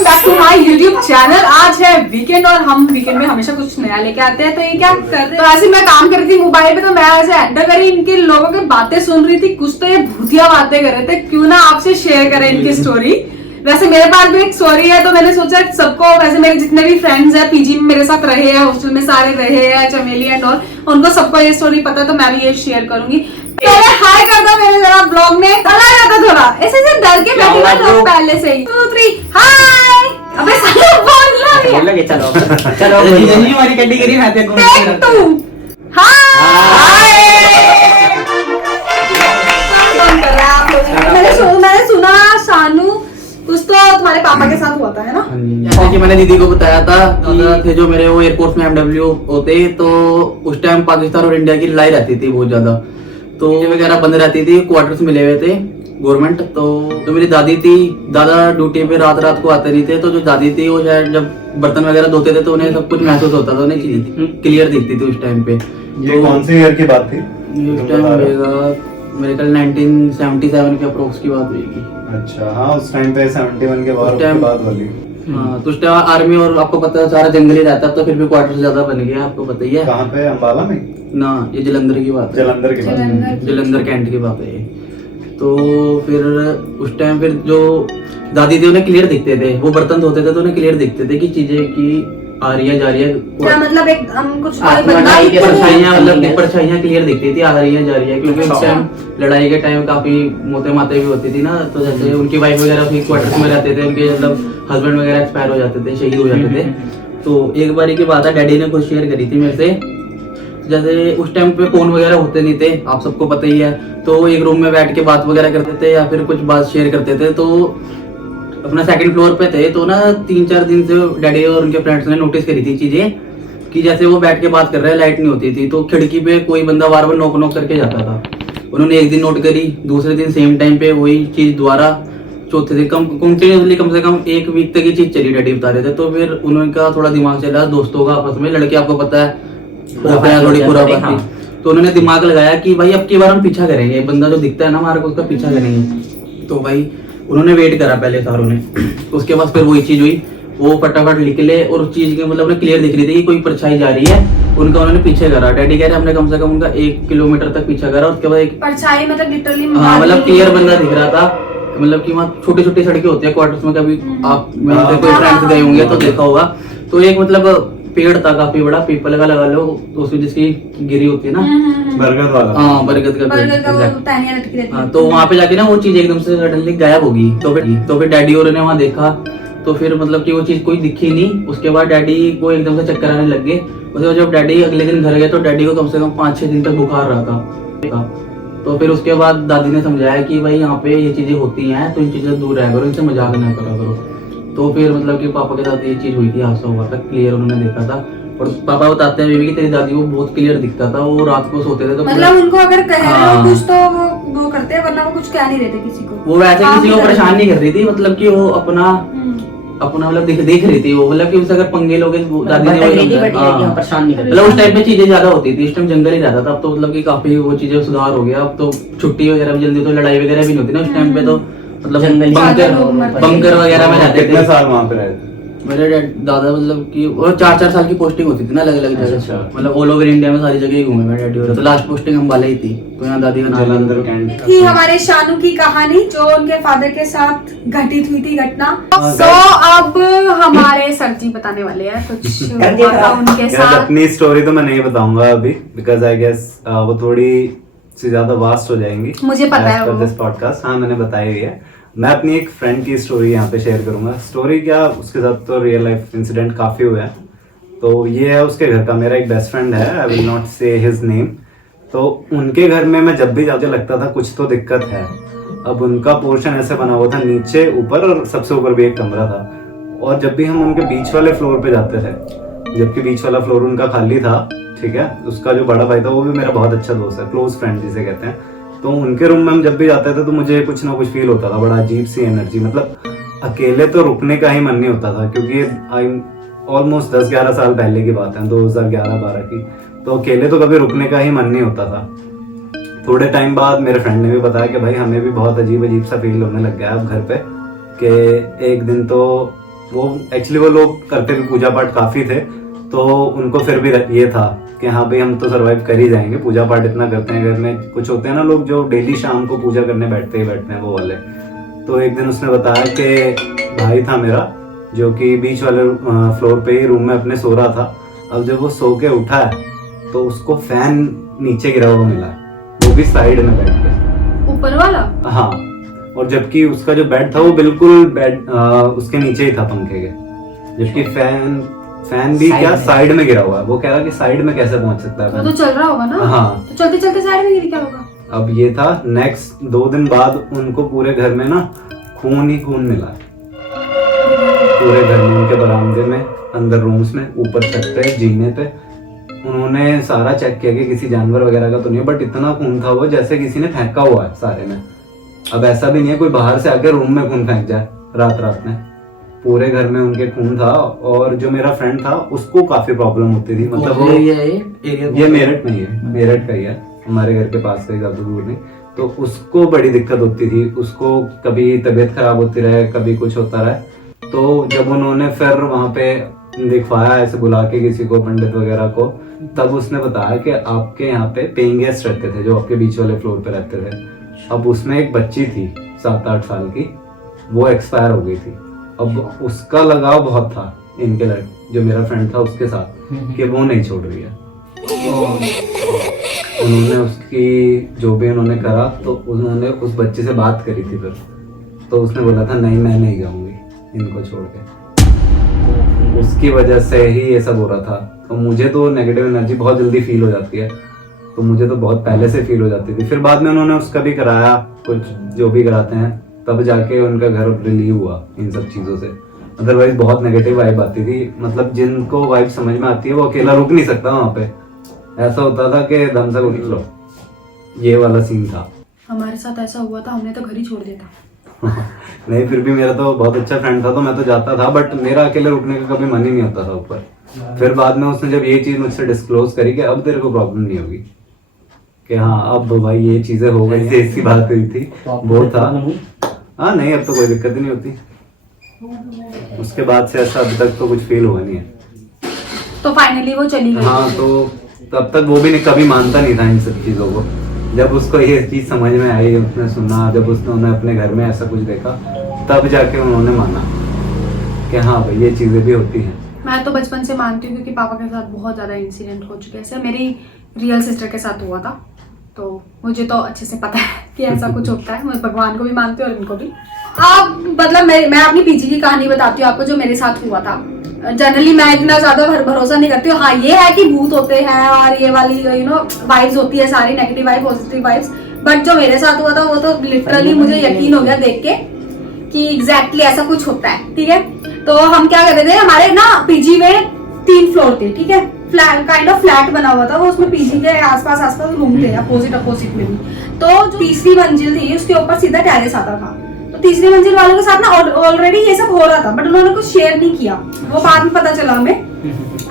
Welcome back to my YouTube channel. आज है weekend और हम वीकेंड में हमेशा कुछ नया लेके आते हैं। तो ये क्या कर रहे हैं, तो ऐसे मैं काम कर रही थी मोबाइल पे, तो मैं ऐसे एंटर करी, इनके लोगों की बातें सुन रही थी। कुछ तो ये भूतिया बातें कर रहे थे, क्यों ना आपसे शेयर करें इनकी स्टोरी। वैसे मेरे पास भी एक स्टोरी है, तो मैंने सोचा सबको, वैसे मेरे जितने भी फ्रेंड्स हैं पीजी में मेरे साथ रहे हैं, हॉस्टल में सारे रहे हैं, चमेली एंड ऑल, उनको सबको ये स्टोरी पता है, तो मैं भी ये शेयर करूंगी। पहले हाय करता मेरे जरा ब्लॉग में चला जाता, थोड़ा ऐसे से डर के बैठी ना लोग पहले से ही। 2 3 हाय, अबे साला बोलना भी है। लगे चलो चलो जी हमारी कैटेगरी में आते हैं। टेक 2 हाय। कौन कर रहा है आप लोग? मैंने सुना शानू कुछ तो तुम्हारे पापा के साथ हुआ था, है ना? जैसे कि मैंने दीदी को बताया था कि थे जो मेरे वो एयरपोर्ट में MW होते, तो उस टाइम पाकिस्तान और इंडिया की लड़ाई रहती थी बहुत ज्यादा, तो ये वगैरह बंद रहती थी, क्वार्टर्स मिले हुए थे गवर्नमेंट। तो जो मेरी दादी थी, दादा ड्यूटी पे रात को आते नहीं थे, तो जो दादी थी वो शायद जब बर्तन वगैरह धोते थे तो उन्हें सब कुछ महसूस होता था, उन्हें चीजें क्लियर दिखती थी उस टाइम पे। ये कौन से ईयर की बात थी? उस टाइम मेरे कल 1977 के अप्रोक्स की बात हुई। अच्छा, हाँ उस टाइम पे 71 के बाद वाली। हाँ, तो उस टाइम आर्मी और आपको पता है सारा जंगल ही रहता है, तो फिर भी क्वार्टर ज्यादा बन गया, आपको पता ही है। कहाँ पे? अंबाला में ना, ये जलंधर की बात है। जलंधर कैंट की बात है ये। तो फिर उस टाइम फिर जो दादी थी उन्हें क्लियर दिखते थे, वो बर्तन धोते थे तो उन्हें क्लियर दिखते थे कि चीजें की आ रही है जा रही है, क्या मतलब एक कुछ परछाइयाँ, मतलब परछाइयाँ क्लियर दिखती थी, आ रही है जा रही है। क्योंकि उस टाइम लड़ाई के टाइम काफी मोते माते भी होती थी ना, तो जैसे उनकी वाइफ वगैरह भी क्वार्टर्स में रहते थे, उनके मतलब हस्बैंड वगैरह एक्सपायर हो जाते थे, शहीद हो जाते थे। तो एक बारी की बात है, डैडी ने कुछ शेयर करी थी मेरे से। जैसे उस टाइम पे फोन वगैरह होते नहीं थे, आप सबको पता ही है, तो एक रूम में बैठ के बात वगैरह करते थे या फिर कुछ बात शेयर करते थे। तो अपना सेकंड फ्लोर पे थे, तो ना 3-4 दिन से डैडी और उनके फ्रेंड्स ने नोटिस करी थी चीजें कि जैसे वो बैठ के बात कर रहे हैं, लाइट नहीं होती थी, तो खिड़की पे कोई बंदा बार बार नॉक करके जाता था। उन्होंने एक दिन नोट करी, दूसरे दिन सेम टाइम पे वही चीज दोबारा, चौथे दिन कंटिन्यूसली कम से कम 1 वीक तक ये चीज चली, डैडी बता रहे थे। तो फिर उनका थोड़ा दिमाग चला, दोस्तों का आपस में, लड़के आपको पता है थोड़ी खुराफाती, तो उन्होंने दिमाग लगाया कि भाई अब की बार हम पीछा करेंगे, बंदा जो दिखता है ना हमारे को उसका पीछा करेंगे। तो भाई उन्होंने वेट करा पहले सारों ने, उसके बाद फिर वही चीज हुई, वो फटाफट निकले और उस चीज के मतलब उन्हें क्लियर दिख रही थी कि कोई परछाई जा रही है, उनका उन्होंने पीछे करा। डैडी कह रहे हमने कम से कम उनका 1 किलोमीटर तक पीछा करा, उसके बाद एक परछाई मतलब लिटरली, हाँ मतलब क्लियर बंदा दिख रहा था। मतलब कि वहाँ छोटी छोटी सड़कें होती है क्वार्टर्स में, कभी आप कोई फ्रेंड्स गए होंगे तो देखा होगा। तो एक मतलब पेड़ था काफी बड़ा, पीपल का लगा लो, तो उसमें जिसकी गिरी होती है ना, बरगद वाला। हाँ बरगद का पेड़। हाँ, तो वहाँ पे जाके ना वो चीज एकदम से सडनली गायब होगी। तो फिर डैडी और ने वहाँ देखा, तो फिर मतलब कि वो चीज कोई दिखी नहीं। उसके बाद डैडी को एकदम से चक्कर आने लग गए। उसके बाद जब डैडी अगले दिन घर गए, तो डैडी को कम से कम 5-6 दिन तक बुखार रहा था। तो फिर उसके बाद दादी ने समझाया कि भाई यहाँ पे ये चीजें होती हैं, तो इन चीजों से दूर रहा करो, इनसे मजाक ना करा करो। तो फिर मतलब कि पापा के साथ ये चीज हुई थी, हादसा हुआ था, क्लियर उन्होंने देखा था। और पापा बताते हैं कि तेरी दादी को बहुत क्लियर दिखता था, वो रात को सोते थे तो मतलब उनको अगर कह रहे हो कुछ तो वो करते हैं, वरना वो कुछ कह नहीं रहे थे किसी को। वो वैसे किसी को परेशान नहीं कर रही थी, मतलब कि वो अपना मतलब देख रही थी, वो मतलब कि उससे अगर पंगे लोगे दादी ने परेशान नहीं कर रही। मतलब उस टाइम पे चीजें ज्यादा होती थी, इस टाइम जंगल ही रहता था। अब तो मतलब कि काफी वो चीजें सुधार हो गया, अब तो छुट्टी वगैरह भी जल्दी, तो लड़ाई वगैरह भी नहीं होती ना उस टाइम पे। तो मतलब बंकर वगैरह में रहते थे। कितने साल वहाँ पे रहे थे? मेरे दादा मतलब कि वो 4-4 साल की पोस्टिंग होती थी ना अलग अलग जगह, मतलब ऑल ओवर इंडिया में सारी जगह ही घूमे मेरे डैडी। तो लास्ट पोस्टिंग अंबाला ही थी, तो यहाँ दादी का नाम जलंधर कैंट थी। हमारे शानू की कहानी जो उनके फादर के साथ घटित हुई थी घटना। तो अब हमारे सर जी बताने वाले हैं कुछ उनके साथ। अपनी स्टोरी तो मैं नहीं बताऊंगा अभी, बिकॉज आई गेस वो थोड़ी सी ज्यादा वास्ट हो जाएंगी, मुझे पता है दिस पॉडकास्ट। हाँ मैंने बताई हुई है। मैं अपनी एक फ्रेंड की स्टोरी यहाँ पे शेयर करूंगा। स्टोरी क्या, उसके साथ तो रियल लाइफ इंसिडेंट काफी हुए हैं। तो ये है उसके घर का, मेरा एक बेस्ट फ्रेंड है, आई विल नॉट से हिज नेम। तो उनके घर में मैं जब भी जाके लगता था कुछ तो दिक्कत है। अब उनका पोर्शन ऐसे बना हुआ था, नीचे ऊपर और सबसे ऊपर भी एक कमरा था। और जब भी हम उनके बीच वाले फ्लोर पे जाते थे, जबकि बीच वाला फ्लोर उनका खाली था, ठीक है, उसका जो बड़ा भाई था वो भी मेरा बहुत अच्छा दोस्त है, क्लोज फ्रेंड जिसे कहते हैं। तो उनके रूम में हम जब भी जाते थे तो मुझे कुछ ना कुछ फील होता था, बड़ा अजीब सी एनर्जी। मतलब अकेले तो रुकने का ही मन नहीं होता था, क्योंकि आई ऑलमोस्ट 10-11 साल पहले की बात है, 2011-12 की। तो अकेले तो कभी रुकने का ही मन नहीं होता था। थोड़े टाइम बाद मेरे फ्रेंड ने भी बताया कि भाई हमें भी बहुत अजीब सा फील होने लग गया अब घर पे, कि एक दिन तो वो एक्चुअली वो लोग करते भी पूजा पाठ काफ़ी थे, तो उनको फिर भी ये था कि हाँ भाई हम तो सरवाइव कर ही जाएंगे, पूजा पाठ इतना करते हैं घर में। कुछ होते हैं ना लोग जो डेली शाम को पूजा करने बैठते हैं वो वाले। तो एक दिन उसने बताया कि भाई था मेरा जो कि बीच वाले फ्लोर पे ही रूम में अपने सो रहा था। अब जब वो सो के उठा है तो उसको फैन नीचे गिरा हुआ मिला, वो भी साइड में बैठ के, ऊपर वाला। हाँ, और जबकि उसका जो बेड था वो बिल्कुल बेड उसके नीचे ही था पंखे के, जबकि फैन भी क्या साइड में गिरा हुआ है। वो कह रहा कि साइड में कैसे पहुंच सकता है, तो चल रहा होगा ना। हाँ, तो चलते चलते साइड में गिर क्या होगा। अब ये था नेक्स्ट 2 दिन बाद उनको पूरे घर में ना खून ही खून मिला, पूरे घर में, उनके बरामदे में, अंदर रूम्स में, ऊपर छत पे, जीने पे। उन्होंने सारा चेक किया कि किसी जानवर वगैरह का तो नहीं, बट इतना खून था वो जैसे किसी ने फेंका हुआ है सारे में। अब ऐसा भी नहीं है कोई बाहर से आके रूम में खून फेंक जाए रात में, पूरे घर में उनके खून था। और जो मेरा फ्रेंड था उसको काफी प्रॉब्लम होती थी, मतलब वो ये मेरठ में ही है, मेरठ का ही है, हमारे घर के पास का ही, ज्यादा दूर नहीं। तो उसको बड़ी दिक्कत होती थी, उसको कभी तबीयत खराब होती रहे, कभी कुछ होता रहे। तो जब उन्होंने फिर वहां पे दिखवाया ऐसे बुला के किसी को, पंडित वगैरह को, तब उसने बताया कि आपके यहाँ पे पेइंग गेस्ट रहते थे जो आपके बीच वाले फ्लोर पे रहते थे। अब उसमें एक बच्ची थी 7-8 साल की, वो एक्सपायर हो गई थी। अब उसका लगाव बहुत था इनके लड़के, जो मेरा फ्रेंड था उसके साथ, कि वो नहीं छोड़ रही है। उन्होंने उसकी जो भी उन्होंने करा, तो उन्होंने उस बच्चे से बात करी थी फिर, तो उसने बोला था नहीं मैं नहीं जाऊंगी इनको छोड़ के। उसकी वजह से ही ये सब हो रहा था। तो मुझे तो नेगेटिव एनर्जी बहुत जल्दी फील हो जाती है, तो मुझे तो बहुत पहले से फील हो जाती थी। फिर बाद में उन्होंने उसका भी कराया, कुछ जो भी कराते हैं, तब जाके उनका घर रिलीव हुआ इन सब चीज़ों से। अदरवाइज बहुत नेगेटिव वाइब आती थी, मतलब जिनको वाइब समझ में आती है वो अकेला रुक नहीं सकता वहाँ पे। ऐसा होता था कि दम से उठ लो, ये वाला सीन था। हमारे साथ ऐसा हुआ था, हमने तो घर ही छोड़ दिया था। नहीं, फिर भी मेरा तो बहुत अच्छा फ्रेंड था, तो मैं तो जाता था, बट मेरा अकेले रुकने का कभी मन ही नहीं होता था ऊपर। फिर बाद में उसने जब ये चीज़ मुझसे डिस्क्लोज करी कि अब तेरे को प्रॉब्लम नहीं होगी, कि हाँ अब भाई ये चीज़ें हो गई थी, इसकी बात हुई थी, वो था। हाँ नहीं, अब तो कोई दिक्कत ही नहीं होती। उसके बाद से ऐसा अभी तक तो कुछ फील हुआ नहीं है। तो फाइनली वो चली गई। हाँ, तो तब तक वो भी कभी मानता नहीं था इन सब चीज़ों को। जब उसको ये चीज़ समझ में आई, उसने सुना, जब उसने अपने घर में ऐसा कुछ देखा, तब जाके उन्होंने माना कि हाँ भाई ये चीज़ें भी होती हैं। मैं तो बचपन से मानती हूँ, क्योंकि पापा के साथ बहुत ज़्यादा इंसिडेंट हो चुके हैं। ऐसे मेरी रियल सिस्टर के साथ हुआ था, तो मुझे तो अच्छे से पता है कि ऐसा कुछ होता है। मैं भगवान को भी मानती हूँ और इनको भी। अब मतलब मैं अपनी पीजी की कहानी बताती हूँ आपको, जो मेरे साथ हुआ था। जनरली मैं इतना ज्यादा भरोसा नहीं करती हूँ। हाँ, ये है कि भूत होते हैं और ये वाली वाइब्स होती है, सारी negative vibe, positive vibes. But जो मेरे साथ हुआ था वो तो लिटरली मुझे यकीन हो गया देख के कि एग्जैक्टली ऐसा कुछ होता है। ठीक है, तो हम क्या करते थे, हमारे ना पीजी में 3 फ्लोर थे। ठीक है, काइंड ऑफ फ्लैट बना हुआ था वो, उसमें पीजी के आसपास रूम थे, अपोजिट में भी। तो जो तीसरी मंजिल थी उसके ऊपर सीधा टेरेस आता था। तो तीसरी मंजिल वालों के साथ ना ऑलरेडी ये सब हो रहा था, बट उन्होंने कुछ शेयर नहीं किया, वो बाद में पता चला हमें।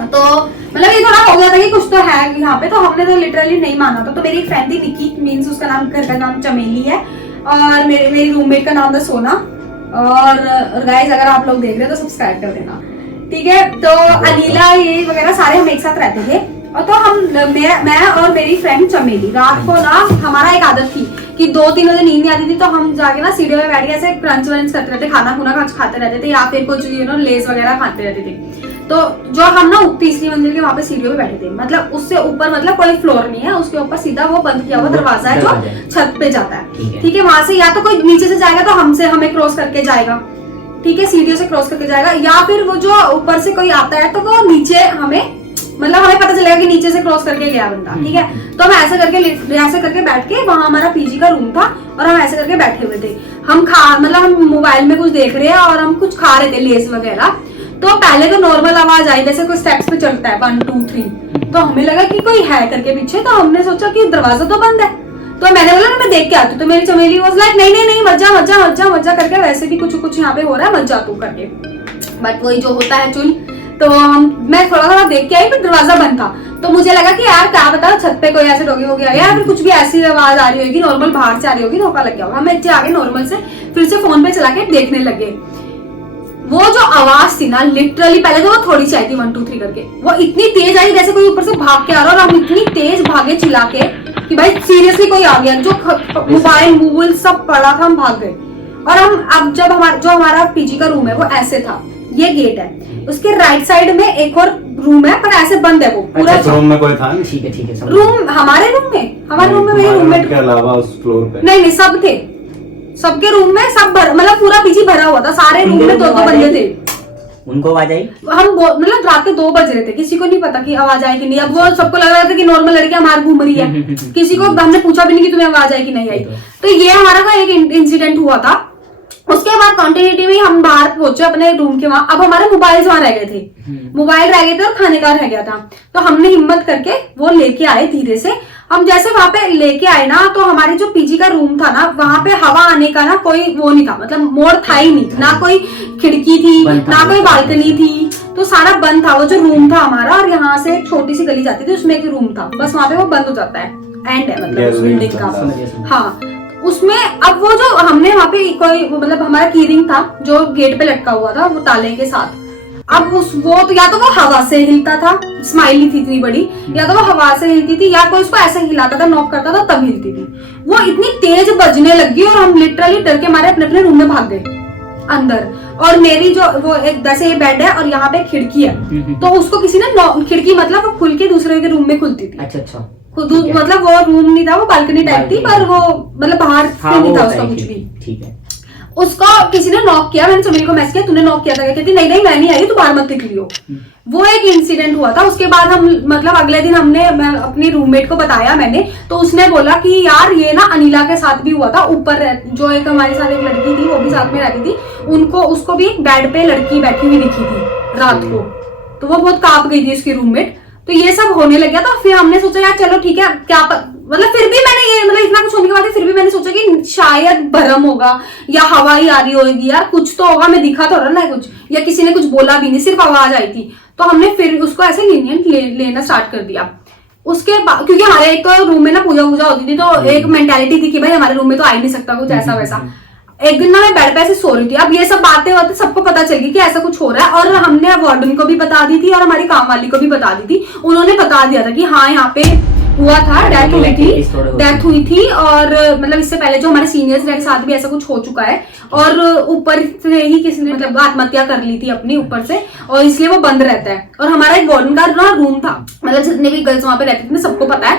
तो मतलब ये थोड़ा हो गया था कि कुछ तो है यहाँ पे, तो हमने तो लिटरली नहीं माना था। तो मेरी एक फ्रेंड थी निकी, मीन्स उसका नाम, घर का नाम चमेली है, और मेरी रूममेट का नाम था सोना। और गाइस अगर आप लोग देख रहे हो तो सब्सक्राइब कर देना, ठीक है। तो अलीला ये वगैरह सारे हम एक साथ रहते थे। और तो हम मैं और मेरी फ्रेंड चमेली रात को ना, हमारा एक आदत थी कि 2-3 बजे नींद नहीं आती थी, तो हम जाके ना सीढ़ियों में बैठ के ऐसे क्रंच वंच करते रहते, खाना खाते रहते थे, या फिर कुछ लेस वगैरह खाते रहते थे। तो जो हम ना तीसरी मंजिल के वहाँ पे सीढ़ियों पे बैठे थे, मतलब उससे ऊपर मतलब कोई फ्लोर नहीं है, उसके ऊपर सीधा वो बंद किया हुआ दरवाजा है जो छत पे जाता है। ठीक है, वहां से या तो कोई नीचे से जाएगा तो हमें क्रॉस करके जाएगा, ठीक है, सीढ़ियों से क्रॉस करके जाएगा, या फिर वो जो ऊपर से कोई आता है तो वो नीचे हमें पता चलेगा कि नीचे से क्रॉस करके गया बंदा। ठीक है, तो हम ऐसे करके बैठ के, वहां हमारा पीजी का रूम था और हम ऐसे करके बैठे हुए थे। हम हम मोबाइल में कुछ देख रहे हैं और हम कुछ खा रहे थे, लेस वगैरह। तो पहले तो नॉर्मल आवाज आई, जैसे कोई स्टेप्स पे चलता है 1 2 3, तो हमें लगा कि कोई है करके पीछे। तो हमने सोचा कि दरवाजा तो बंद है, तो मैंने बोला ना मैं देख के आती हूँ। तो मेरी चमेली वाज लाइक नहीं मत जा करके, वैसे भी कुछ यहाँ पे हो रहा है, मत जा तू करके। बट वही जो होता है चुल, तो मैं थोड़ा देख के आई, फिर दरवाजा बंद था। तो मुझे लगा कि यार क्या पता छत पे कोई ऐसे डॉगी हो गया या फिर कुछ भी ऐसी आवाज आ रही होगी, नॉर्मल बाहर से आ रही होगी, धोखा लग गया होगा। हम नीचे आगे नॉर्मल से फिर से फोन पे चला के देखने लगे। वो जो आवाज थी ना, लिटरली पहले तो वो थोड़ी सी आई थी 1 2 3 करके, वो इतनी तेज आई जैसे कोई ऊपर से भाग के आ रहा, और हम इतनी तेज भागे चिल्ला के कि भाई सीरियसली कोई आ गया। जो मोबाइल सब पड़ा था, हम भाग गए। और हम अब जब हमारा पीजी का रूम है वो ऐसे था, ये गेट है, उसके राइट साइड में एक और रूम है पर ऐसे बंद है वो पूरा। रूम में कोई था नहीं? ठीक है रूम हमारे रूम में मेरे रूममेट के अलावा उस फ्लोर पे नहीं सब थे, सबके रूम में सब मतलब पूरा पीजी भरा हुआ था, सारे रूम में 2-2 बंदे थे। उनको आवाज आई? हम मतलब रात के 2 बज रहे थे, किसी को नहीं पता कि आवाज आई कि नहीं। अब वो सबको लग रहा था कि नॉर्मल लड़कियां बाहर घूम रही है, किसी को हमने पूछा भी नहीं कि तुम्हें आवाज आई कि नहीं आई। तो ये हमारा का एक इंसिडेंट हुआ था। उसके बाद कंटिन्यूटी में हम बाहर पहुंचे अपने रूम के वहां। अब हमारे मोबाइल वहां रह गए थे और खाने का रह गया था। तो हमने हिम्मत करके वो लेके आए धीरे से। हम जैसे वहां पे लेके आए ना, तो हमारे जो पीजी का रूम था ना, वहां पे हवा आने का ना कोई वो नहीं था, मतलब मोड़ था ही नहीं, ना कोई खिड़की थी ना कोई बालकनी थी, तो सारा बंद था। वो जो रूम था हमारा, और यहाँ से एक छोटी सी गली जाती थी, उसमें एक रूम था, बस वहां पे वो बंद हो जाता है, एंड है मतलब उस बिल्डिंग का। हाँ, उसमें अब वो जो हमने वहां पे कोई मतलब हमारा कीरिंग था जो गेट पे लटका हुआ था वो ताले के साथ। अब वो तो या तो वो हवा से हिलता था, स्माइली थी इतनी बड़ी, या तो वो हवा से हिलती थी, या कोई उसको ऐसे हिलाता था, नॉक करता था तब हिलती थी। वो इतनी तेज बजने लगी और हम लिटरली डर के मारे अपने अपने रूम में भाग गए अंदर। और मेरी जो वो एक जैसे ये बेड है और यहाँ पे खिड़की है, तो उसको किसी ने खिड़की मतलब वो खुल के दूसरे के रूम में खुलती थी। अच्छा मतलब वो रूम नहीं था, वो बालकनी टाइप थी, पर वो मतलब बाहर नहीं था उसका कुछ भी। ठीक है। उसको किसी ने नॉक किया, मैंने सुनील को मैसेज किया, तूने नॉक किया था? कहती नहीं मैं नहीं आई, तू बाहर मत निकलियो। वो एक इंसिडेंट हुआ था। उसके बाद हम मतलब अगले दिन मैं अपनी रूममेट को बताया मैंने, तो उसने बोला कि यार ये ना अनिला के साथ भी हुआ था। ऊपर जो एक हमारे साथ एक लड़की थी, वो भी साथ में रहती थी, उसको भी एक बेड पे लड़की बैठी हुई दिखी थी रात को, तो वो बहुत कांप गई थी उसकी रूममेट। तो ये सब होने लग गया था। फिर हमने सोचा यार चलो ठीक है, मतलब फिर भी मैंने ये मतलब इतना कुछ होने के बाद फिर भी मैंने सोचा कि शायद भरम होगा या हवा ही आ रही होगी, यार कुछ तो होगा, मैं दिखा तो रहा ना कुछ, या किसी ने कुछ बोला भी नहीं, सिर्फ आवाज आई थी। तो हमने फिर उसको ऐसे लीनियंट लेना स्टार्ट कर दिया। उसके बाद क्योंकि हमारे एक तो रूम में ना पूजा होती थी, तो एक मेंटालिटी थी कि भाई हमारे रूम में तो आ ही नहीं सकता कुछ ऐसा वैसा। एक दिन ना मैं बेड पे ऐसे सो रही थी। अब ये सब बातें होते सबको पता चल गई कि ऐसा कुछ हो रहा है, और हमने वार्डन को भी बता दी थी और हमारी काम वाली को भी बता दी थी। उन्होंने बता दिया था कि हाँ यहाँ पे हुआ था, डेथ हुई थी, और मतलब इससे पहले जो हमारे सीनियर्स के साथ भी ऐसा कुछ हो चुका है, और ऊपर से ही किसी ने मतलब आत्महत्या कर ली थी अपनी ऊपर से, और इसलिए वो बंद रहता है। और हमारा एक वार्डन का ना रूम था, मतलब जितने भी गर्ल्स वहां पे रहती थी सबको पता है,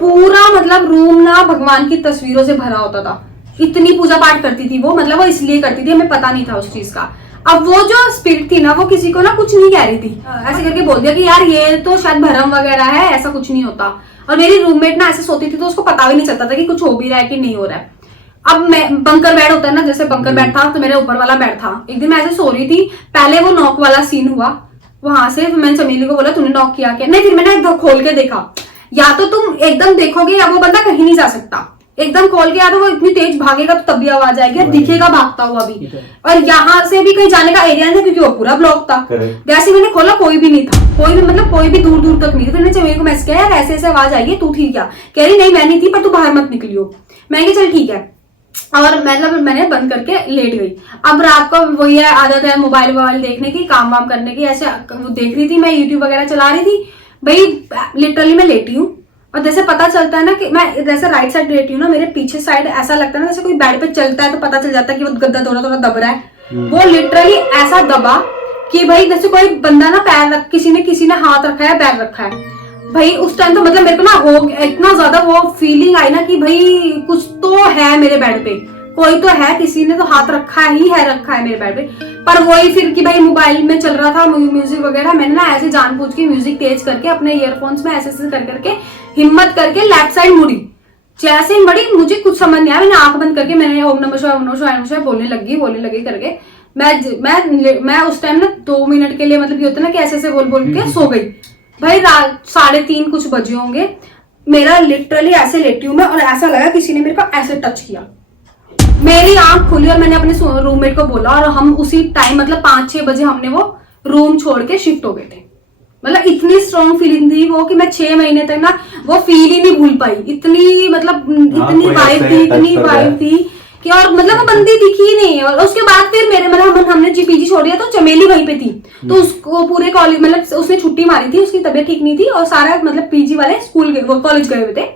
पूरा मतलब रूम ना भगवान की तस्वीरों से भरा होता था। इतनी पूजा पाठ करती थी वो, मतलब वो इसलिए करती थी, हमें पता नहीं था उस चीज का। अब वो जो स्पिरिट थी ना, वो किसी को ना कुछ नहीं कह रही थी, ऐसे करके बोल दिया कि यार ये तो शायद भरम वगैरह है, ऐसा कुछ नहीं होता। और मेरी रूममेट ना ऐसे सोती थी तो उसको पता भी नहीं चलता था कि कुछ हो भी रहा है कि नहीं हो रहा है। अब मैं बंकर बेड होता है ना, जैसे बंकर बेड था तो मेरे ऊपर वाला बेड था। एक दिन मैं ऐसे सो रही थी, पहले वो नॉक वाला सीन हुआ वहां से, मैंने चमेली को बोला तूने नॉक किया क्या? नहीं, फिर मैंने एकदम खोल के देखा। या तो तुम एकदम देखोगे या वो बंदा कहीं नहीं जा सकता, एकदम खोल के, या तो वो इतनी तेज भागेगा तो तब भी आवाज आएगी, और दिखेगा भागता हुआ भी, और यहाँ से भी कहीं जाने का एरिया नहीं था क्योंकि वो पूरा ब्लॉक था। जैसे मैंने खोला कोई भी नहीं था, कोई भी मतलब कोई भी दूर दूर तक नहीं था। फिर मैंने चमेली को मैसेज किया यार ऐसे ऐसे आवाज आई है, तू थी क्या? कह रही नहीं मैं नहीं थी, पर तू बाहर मत निकलियो। मैंने कहा चल ठीक है, और मतलब मैंने बंद करके लेट गई। अब रात को वही आदत है मोबाइल देखने की, काम वाम करने की, ऐसे वो देख रही थी मैं, यूट्यूब वगैरह चला रही थी भाई। लिटरली मैं लेटी हूँ, और जैसे पता चलता है ना कि मैं जैसे राइट साइड लेटी हूँ ना, मेरे पीछे साइड ऐसा लगता है ना जैसे कोई बेड पे चलता है तो पता चल जाता है कि वो गद्दा थोड़ा थोड़ा दब रहा है। वो लिटरली ऐसा दबा कि भाई जैसे कोई बंदा ना पैर किसी ने हाथ रखा है, पैर रखा है भाई। उस टाइम तो मतलब मेरे को ना हो इतना ज्यादा वो फीलिंग आई ना कि भाई कुछ तो है मेरे बेड पे, कोई तो है, किसी ने तो हाथ रखा है मेरे बेड पे। पर वही फिर कि भाई मोबाइल में चल रहा था म्यूजिक वगैरह, मैंने ना ऐसे जानबूझ के म्यूजिक तेज करके अपने ईयरफोन्स में ऐसे कर करके हिम्मत करके लेफ्ट साइड मुड़ी। जैसे ही मुड़ी मुझे कुछ समझ नहीं आया, मैंने आंख बंद करके मैंने ओम नमः शिवाय बोलने लगी करके मैं उस टाइम ना 2 मिनट के लिए मतलब ये होता ना कि ऐसे बोल के सो गई। भाई रात 3:30 कुछ बजे होंगे, मेरा लिटरली ऐसे लेटी हूं मैं, और ऐसा लगा किसी ने मेरे को ऐसे टच किया। मेरी आंख खुली और मैंने अपने रूममेट को बोला, और हम उसी टाइम मतलब 5-6 बजे हमने वो रूम छोड़ के शिफ्ट हो गए थे। मतलब इतनी स्ट्रॉन्ग फीलिंग थी वो कि मैं 6 महीने तक ना वो फील ही नहीं भूल पाई। इतनी मतलब इतनी वाइब थी कि और मतलब वो बंदी दिखी नहीं। और उसके बाद फिर मेरे मतलब हमने पीजी छोड़ दिया तो चमेली वहीं पे थी, तो उसको पूरे कॉलेज मतलब उसने छुट्टी मारी थी, उसकी तबीयत ठीक नहीं थी और सारा मतलब पीजी वाले स्कूल कॉलेज गए हुए थे।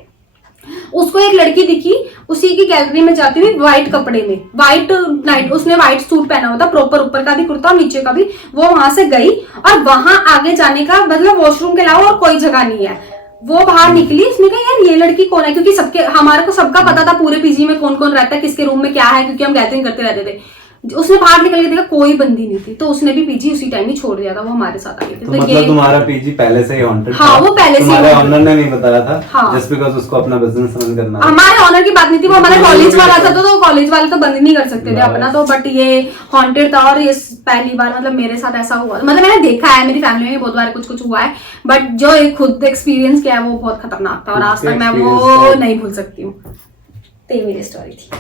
उसको एक लड़की दिखी उसी की गैलरी में जाती हुई व्हाइट कपड़े में, व्हाइट नाइट, उसने व्हाइट सूट पहना हुआ था प्रॉपर, ऊपर का भी कुर्ता और नीचे का भी। वो वहां से गई और वहां आगे जाने का मतलब वॉशरूम के अलावा और कोई जगह नहीं है। वो बाहर निकली, उसने कहा यार ये लड़की कौन है, क्योंकि सबके हमारे को सबका पता था पूरे पीजी में कौन कौन रहता है, किसके रूम में क्या है, क्योंकि हम गैदरिंग करते रहते थे। उसने बाहर निकल के देखा कोई बंदी नहीं थी, तो उसने भी पीजी उसी टाइम ही छोड़ दिया था, वो हमारे साथ आ गई थी। तो मतलब तुम्हारा पीजी पहले से ही हॉन्टेड हाँ, वो पहले से तुम्हारे ऑनर ने नहीं बताया था? हाँ। जस्ट बिकॉज उसको अपना बिजनेस रन करना था। हमारे ऑनर की बात नहीं थी, वो हमारा कॉलेज वाला था, तो कॉलेज वाले तो बंद नहीं कर सकते थे अपना तो। बट ये हॉन्टेड था और ये पहली बार मतलब मेरे साथ ऐसा हुआ, मतलब मैंने देखा है, मेरी फैमिली में बहुत बार कुछ कुछ हुआ है, बट जो एक खुद एक्सपीरियंस किया है वो बहुत खतरनाक था और आज तक मैं वो नहीं भूल सकती हूँ। तो ये मेरी स्टोरी थी।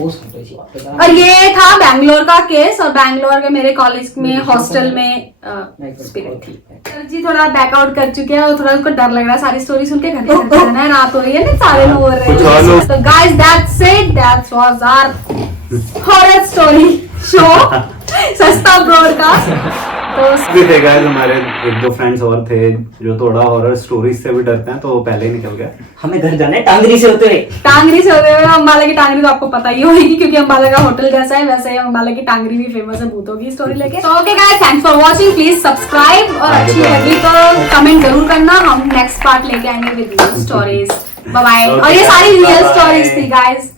और ये था बैंगलोर का केस, और बैंगलोर के मेरे कॉलेज में हॉस्टल में एक्सपीरियंस थी। सर जी थोड़ा बैकआउट कर चुके हैं और थोड़ा उनको डर लग रहा है सारी स्टोरी सुन के, घर पे जाना है, रात हो रही है ना, सारे लोग हो रहे हैं। तो guys that's it, that was our horror story show सस्ता ब्रॉडकास्ट। तो भी थे गाइस, हमारे एक दो फ्रेंड्स और थे जो थोड़ा हॉरर स्टोरीज से भी डरते हैं, तो वो पहले ही निकल गए। हमें घर जाना है टांगरी से होते हुए। टांगरी से होते हुए, अम्बाला की टांगरी तो आपको पता ही होगी क्योंकि अम्बाला का होटल जैसा है, वैसे ही अम्बाला की टांगरी भी फेमस है भूतों की स्टोरी लेके। तो okay guys, thanks for watching, please subscribe, और अच्छी लगी तो कमेंट जरूर करना, हम नेक्स्ट पार्ट लेके आएंगे with new stories. Bye bye. और ये सारी रियल स्टोरीज थी गाइस।